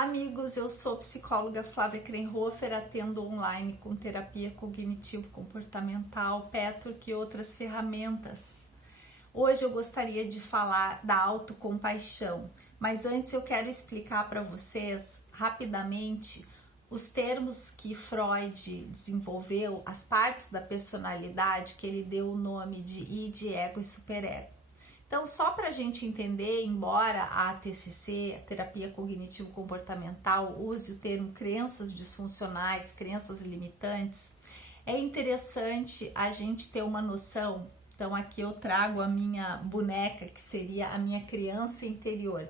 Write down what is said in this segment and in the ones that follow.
Olá, amigos! Eu sou psicóloga Flávia Krenhofer, atendo online com terapia cognitivo-comportamental, Petwork e outras ferramentas. Hoje eu gostaria de falar da autocompaixão, mas antes eu quero explicar para vocês rapidamente os termos que Freud desenvolveu, as partes da personalidade que ele deu o nome de id, ego e superego. Então, só para a gente entender, embora a TCC, a terapia cognitivo-comportamental, use o termo crenças disfuncionais, crenças limitantes, é interessante a gente ter uma noção. Então, aqui eu trago a minha boneca, que seria a minha criança interior.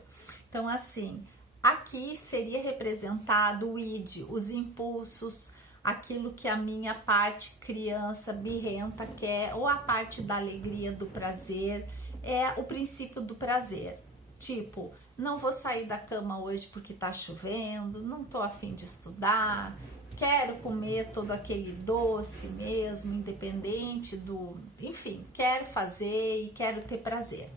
Então, assim, aqui seria representado o id, os impulsos, aquilo que a minha parte criança birrenta quer, ou a parte da alegria, do prazer. É o princípio do prazer, tipo, não vou sair da cama hoje porque tá chovendo, não tô a fim de estudar, quero comer todo aquele doce mesmo, independente do, enfim, quero fazer e quero ter prazer.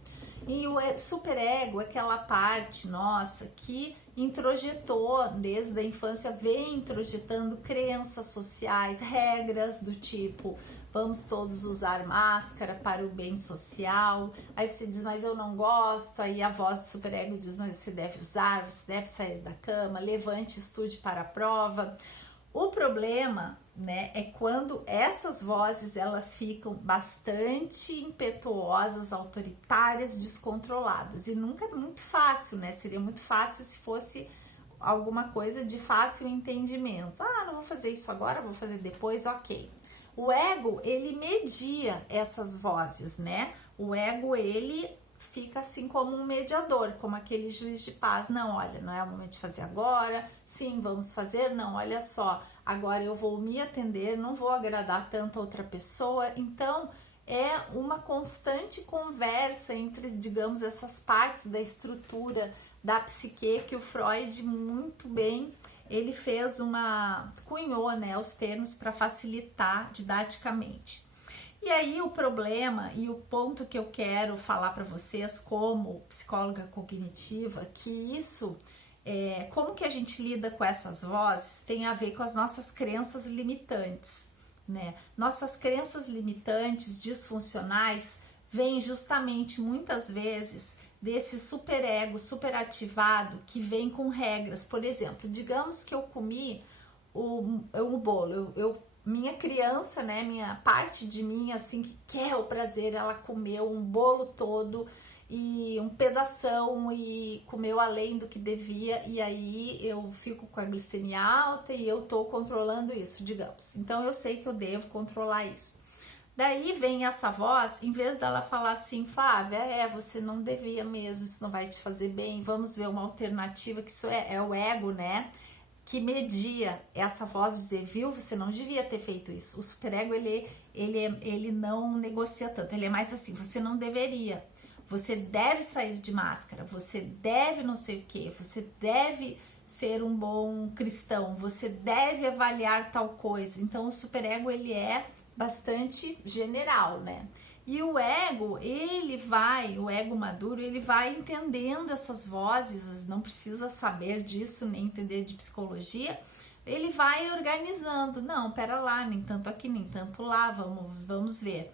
E o superego é aquela parte nossa que introjetou desde a infância, vem introjetando crenças sociais, regras do tipo, vamos todos usar máscara para o bem social. Aí você diz, mas eu não gosto. Aí a voz do superego diz, mas você deve usar, você deve sair da cama, levante, estude para a prova. O problema, né, é quando essas vozes elas ficam bastante impetuosas, autoritárias, descontroladas. E nunca é muito fácil, né? Seria muito fácil se fosse alguma coisa de fácil entendimento. Ah, não vou fazer isso agora, vou fazer depois, ok. O ego, ele media essas vozes, né? O ego, ele fica assim como um mediador, como aquele juiz de paz. Não, olha, não é o momento de fazer agora. Sim, vamos fazer. Não, olha só, agora eu vou me atender, não vou agradar tanto a outra pessoa. Então, é uma constante conversa entre, digamos, essas partes da estrutura da psique que o Freud muito bem ele fez cunhou, né, os termos para facilitar didaticamente. E aí o problema e o ponto que eu quero falar para vocês como psicóloga cognitiva, que isso, como que a gente lida com essas vozes tem a ver com as nossas crenças limitantes, né? Nossas crenças limitantes, disfuncionais, vêm justamente muitas vezes desse superego superativado que vem com regras. Por exemplo, digamos que eu comi o bolo, minha criança, né, minha parte de mim, assim, que quer o prazer, ela comeu um bolo todo e um pedação e comeu além do que devia, e aí eu fico com a glicemia alta e eu tô controlando isso, digamos. Então eu sei que eu devo controlar isso. Daí vem essa voz, em vez dela falar assim, Flávia, você não devia mesmo, isso não vai te fazer bem, vamos ver uma alternativa, que isso é o ego, né, que media essa voz, dizer, viu, você não devia ter feito isso. O superego, ele não negocia tanto, ele é mais assim, você não deveria, você deve sair de máscara, você deve não sei o que, você deve ser um bom cristão, você deve avaliar tal coisa. Então o superego, ele é bastante general, né? E o ego, o ego maduro, ele vai entendendo essas vozes, não precisa saber disso, nem entender de psicologia, ele vai organizando, não, pera lá, nem tanto aqui, nem tanto lá, vamos ver.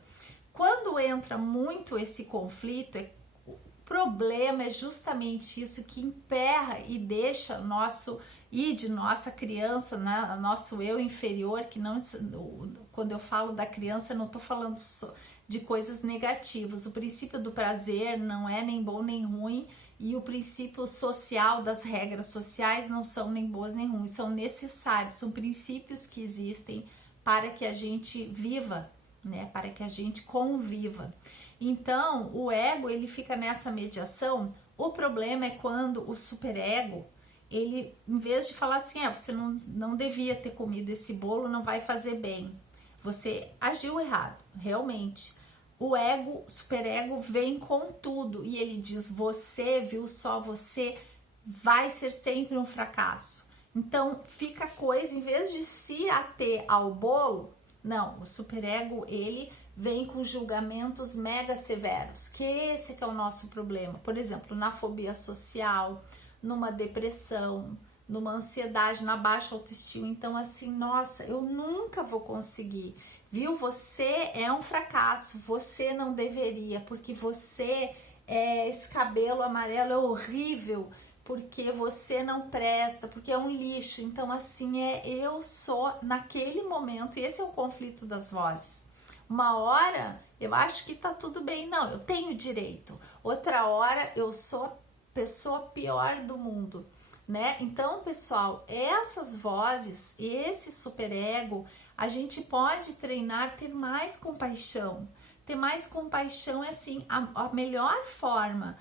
Quando entra muito esse conflito, o problema é justamente isso que emperra e deixa nosso nossa criança, né, nosso eu inferior, que não, quando eu falo da criança, eu não estou falando de coisas negativas. O princípio do prazer não é nem bom nem ruim, e o princípio social das regras sociais não são nem boas nem ruins, são necessários, são princípios que existem para que a gente viva, né, para que a gente conviva. Então, o ego, ele fica nessa mediação. O problema é quando o superego, ele, em vez de falar assim, você não devia ter comido esse bolo, não vai fazer bem, você agiu errado, realmente. O ego, superego, vem com tudo e ele diz, você, viu só, você vai ser sempre um fracasso. Então, fica a coisa, em vez de se ater ao bolo, não, o superego, ele vem com julgamentos mega severos, que esse que é o nosso problema. Por exemplo, na fobia social, numa depressão, numa ansiedade, na baixa autoestima. Então, assim, nossa, eu nunca vou conseguir, viu? Você é um fracasso, você não deveria, porque você esse cabelo amarelo é horrível, porque você não presta, porque é um lixo. Então, assim, eu sou naquele momento, e esse é o conflito das vozes. Uma hora eu acho que tá tudo bem, não, eu tenho direito. Outra hora eu sou a pessoa pior do mundo, né? Então, pessoal, essas vozes, esse superego, a gente pode treinar, ter mais compaixão. Ter mais compaixão é assim, a melhor forma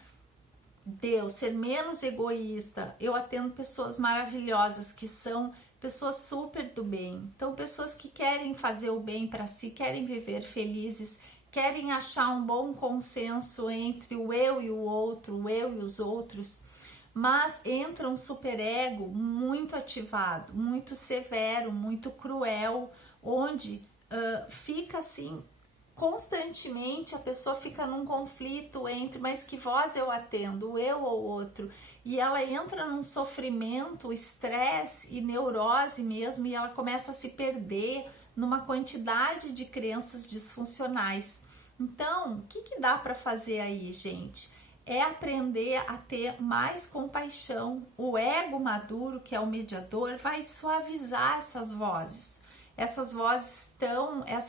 de eu ser menos egoísta. Eu atendo pessoas maravilhosas que são pessoas super do bem. Então, pessoas que querem fazer o bem para si, querem viver felizes, querem achar um bom consenso entre o eu e o outro, o eu e os outros, mas entra um superego muito ativado, muito severo, muito cruel, onde fica assim, constantemente a pessoa fica num conflito entre, mas que voz eu atendo, o eu ou o outro? E ela entra num sofrimento, estresse e neurose mesmo, e ela começa a se perder numa quantidade de crenças disfuncionais. Então, o que dá para fazer aí, gente? É aprender a ter mais compaixão. O ego maduro, que é o mediador, vai suavizar essas vozes essa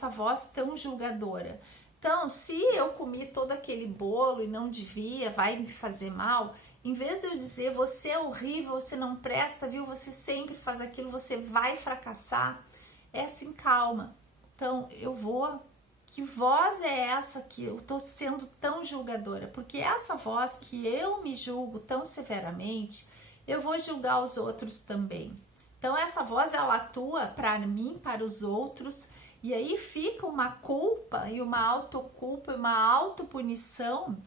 voz tão julgadora. Então, se eu comi todo aquele bolo e não devia, vai me fazer mal, em vez de eu dizer, você é horrível, você não presta, viu, você sempre faz aquilo, você vai fracassar, é assim, calma. Então, que voz é essa que eu tô sendo tão julgadora? Porque essa voz que eu me julgo tão severamente, eu vou julgar os outros também. Então, essa voz, ela atua para mim, para os outros, e aí fica uma culpa e uma autoculpa, uma autopunição,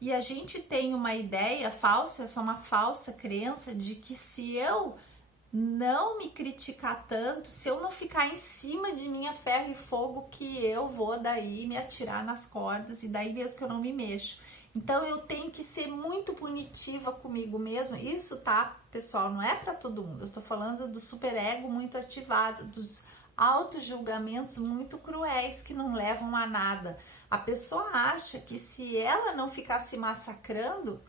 e a gente tem uma ideia falsa, essa é uma falsa crença de que se eu não me criticar tanto, se eu não ficar em cima de mim a ferro e fogo, que eu vou daí me atirar nas cordas, e daí mesmo que eu não me mexo. Então, eu tenho que ser muito punitiva comigo mesma. Isso, tá, pessoal, não é para todo mundo. Eu tô falando do superego muito ativado, dos auto-julgamentos muito cruéis que não levam a nada. A pessoa acha que se ela não ficar se massacrando,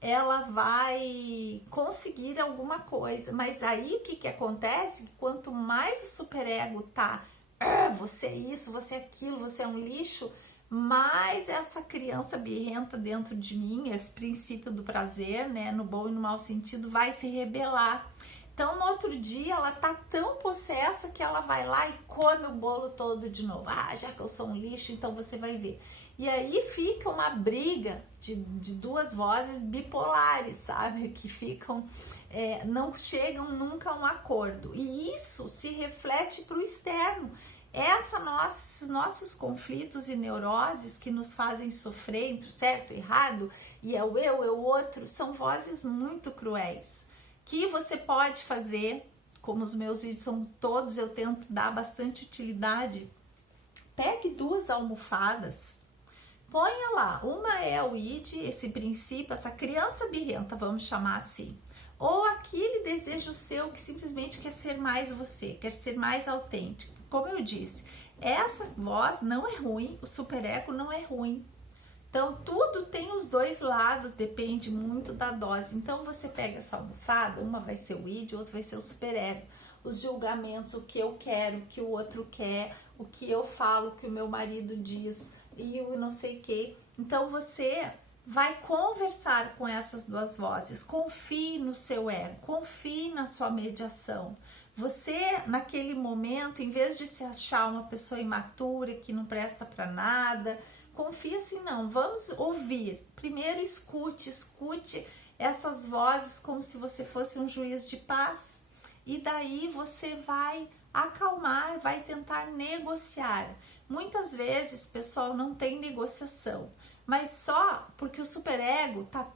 ela vai conseguir alguma coisa. Mas aí o que acontece? Quanto mais o superego tá, você é isso, você é aquilo, você é um lixo, mais essa criança birrenta dentro de mim, esse princípio do prazer, né, no bom e no mau sentido, vai se rebelar. Então, no outro dia, ela tá tão possessa que ela vai lá e come o bolo todo de novo. Ah, já que eu sou um lixo, então você vai ver. E aí fica uma briga de duas vozes bipolares, sabe? Que ficam, não chegam nunca a um acordo. E isso se reflete para o externo. Nossos conflitos e neuroses que nos fazem sofrer entre o certo e o errado, e é o eu, é o outro, são vozes muito cruéis. Que você pode fazer, como os meus vídeos são todos, eu tento dar bastante utilidade. Pegue 2 almofadas, ponha lá, uma é o id, esse princípio, essa criança birrenta, vamos chamar assim, ou aquele desejo seu que simplesmente quer ser mais você, quer ser mais autêntico. Como eu disse, essa voz não é ruim, o superego não é ruim. Então, tudo tem os dois lados, depende muito da dose. Então, você pega essa almofada, uma vai ser o id, outra vai ser o superego. Os julgamentos, o que eu quero, o que o outro quer, o que eu falo, o que o meu marido diz, e o não sei o que. Então, você vai conversar com essas duas vozes. Confie no seu ego, confie na sua mediação. Você, naquele momento, em vez de se achar uma pessoa imatura, que não presta para nada, confia assim, não, vamos ouvir. Primeiro escute essas vozes como se você fosse um juiz de paz, e daí você vai acalmar, vai tentar negociar. Muitas vezes, pessoal, não tem negociação, mas só porque o superego tá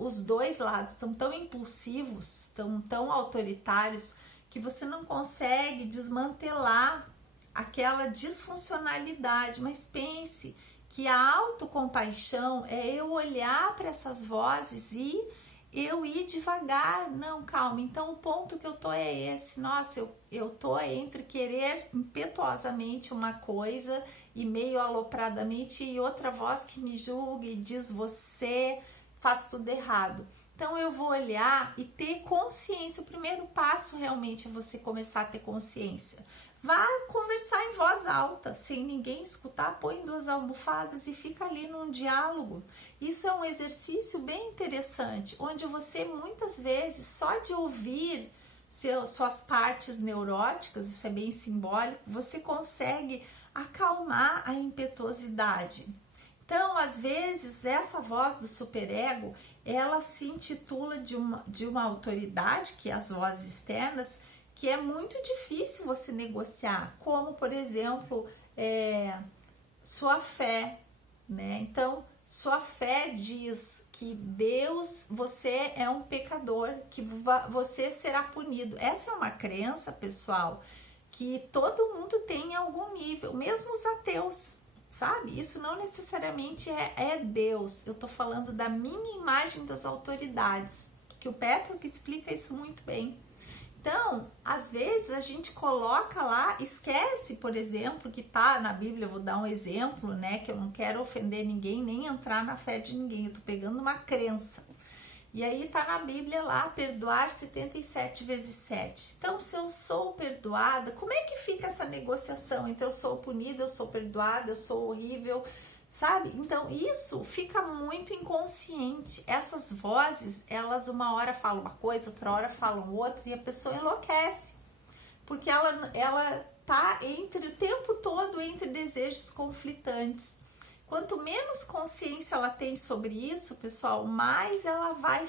os dois lados estão tão impulsivos, tão autoritários, que você não consegue desmantelar aquela disfuncionalidade. Mas pense que a autocompaixão é eu olhar para essas vozes e eu ir devagar. Não, calma, então o ponto que eu tô é esse. Nossa, eu tô entre querer impetuosamente uma coisa e meio alopradamente, e outra voz que me julga e diz: você faz tudo errado. Então eu vou olhar e ter consciência. O primeiro passo realmente é você começar a ter consciência. Vá conversar em voz alta, sem ninguém escutar, põe 2 almofadas e fica ali num diálogo. Isso é um exercício bem interessante, onde você muitas vezes, só de ouvir suas partes neuróticas, isso é bem simbólico, você consegue acalmar a impetuosidade. Então, às vezes, essa voz do superego, ela se intitula de uma autoridade, que é as vozes externas, que é muito difícil você negociar, como, por exemplo, sua fé, né? Então, sua fé diz que Deus, você é um pecador, que você será punido. Essa é uma crença, pessoal, que todo mundo tem em algum nível, mesmo os ateus, sabe? Isso não necessariamente é Deus. Eu tô falando da minha imagem das autoridades, que o Petro que explica isso muito bem. Então, às vezes a gente coloca lá, esquece, por exemplo, que tá na Bíblia. Eu vou dar um exemplo, né, que eu não quero ofender ninguém, nem entrar na fé de ninguém, eu tô pegando uma crença. E aí tá na Bíblia lá, perdoar 77 vezes 7. Então, se eu sou perdoada, como é que fica essa negociação entre eu sou punida, eu sou perdoada, eu sou horrível, sabe? Então, isso fica muito inconsciente. Essas vozes, elas uma hora falam uma coisa, outra hora falam outra, e a pessoa enlouquece. Porque ela tá o tempo todo entre desejos conflitantes. Quanto menos consciência ela tem sobre isso, pessoal, mais ela vai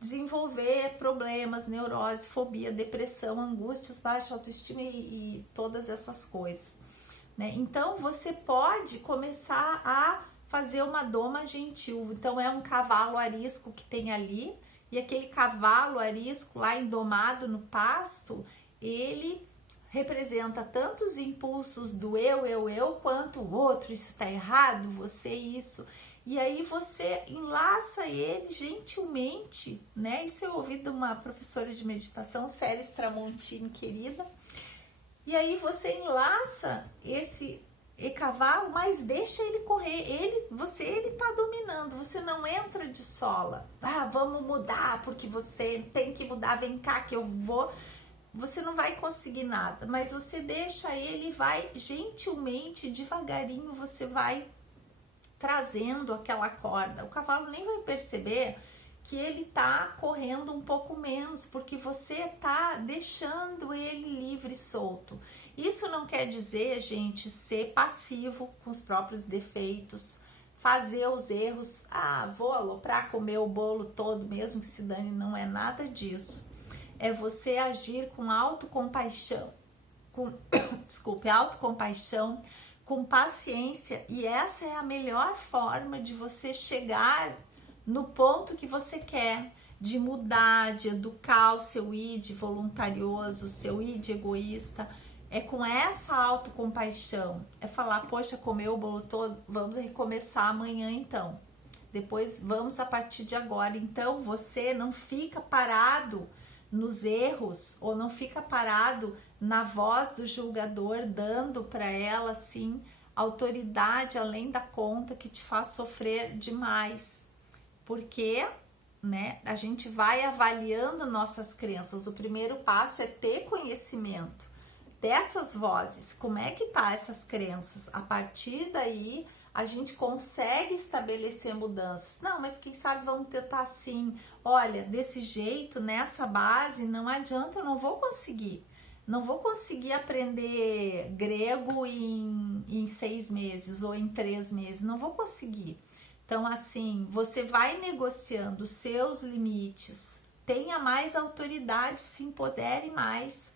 desenvolver problemas, neurose, fobia, depressão, angústias, baixa autoestima e todas essas coisas, né? Então, você pode começar a fazer uma doma gentil. Então, é um cavalo arisco que tem ali, e aquele cavalo arisco lá endomado no pasto, ele representa tanto os impulsos do eu, quanto o outro, isso tá errado, você isso. E aí você enlaça ele gentilmente, né? Isso eu ouvi de uma professora de meditação, Célis Tramontini, querida. E aí você enlaça esse cavalo, mas deixa ele correr. Ele tá dominando, você não entra de sola. Ah, vamos mudar, porque você tem que mudar, vem cá que eu vou. Você não vai conseguir nada, mas você deixa ele, vai gentilmente, devagarinho, você vai trazendo aquela corda. O cavalo nem vai perceber que ele tá correndo um pouco menos, porque você tá deixando ele livre e solto. Isso não quer dizer, gente, ser passivo com os próprios defeitos, fazer os erros, vou aloprar, comer o bolo todo, mesmo que se dane, não é nada disso. É você agir com autocompaixão, autocompaixão, com paciência, e essa é a melhor forma de você chegar no ponto que você quer, de mudar, de educar o seu id voluntarioso, o seu id egoísta. É com essa autocompaixão, é falar, poxa, comeu o bolo todo, vamos recomeçar amanhã então. Depois vamos a partir de agora. Então você não fica parado nos erros, ou não fica parado na voz do julgador, dando para ela assim autoridade além da conta, que te faz sofrer demais. Porque, né, a gente vai avaliando nossas crenças. O primeiro passo é ter conhecimento dessas vozes, como é que tá essas crenças. A partir daí a gente consegue estabelecer mudanças. Não, mas quem sabe vamos tentar assim, olha, desse jeito, nessa base, não adianta, eu não vou conseguir. Não vou conseguir aprender grego em 6 meses ou em 3 meses, não vou conseguir. Então, assim, você vai negociando os seus limites, tenha mais autoridade, se empodere mais.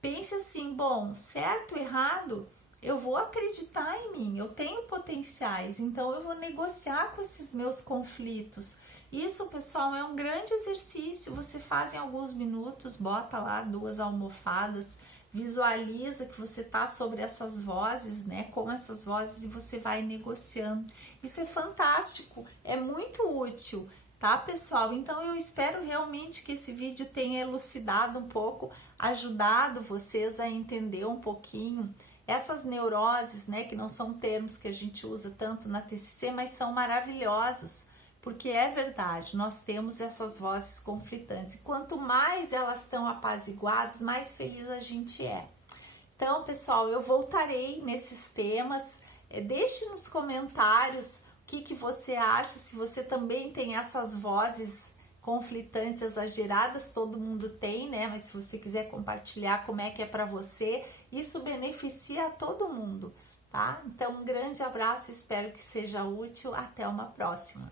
Pense assim, bom, certo, errado, eu vou acreditar em mim, eu tenho potenciais, então eu vou negociar com esses meus conflitos. Isso, pessoal, é um grande exercício, você faz em alguns minutos, bota lá 2 almofadas, visualiza que você tá sobre essas vozes, né, com essas vozes, e você vai negociando. Isso é fantástico, é muito útil. tá, pessoal? Então eu espero realmente que esse vídeo tenha elucidado um pouco, ajudado vocês a entender um pouquinho essas neuroses, né, que não são termos que a gente usa tanto na TCC, mas são maravilhosos, porque é verdade, nós temos essas vozes conflitantes, e quanto mais elas estão apaziguadas, mais feliz a gente é. Então, pessoal, eu voltarei nesses temas, deixe nos comentários o que você acha, se você também tem essas vozes conflitantes, exageradas, todo mundo tem, né? Mas se você quiser compartilhar como é que é para você, isso beneficia a todo mundo, tá? Então, um grande abraço, espero que seja útil, até uma próxima.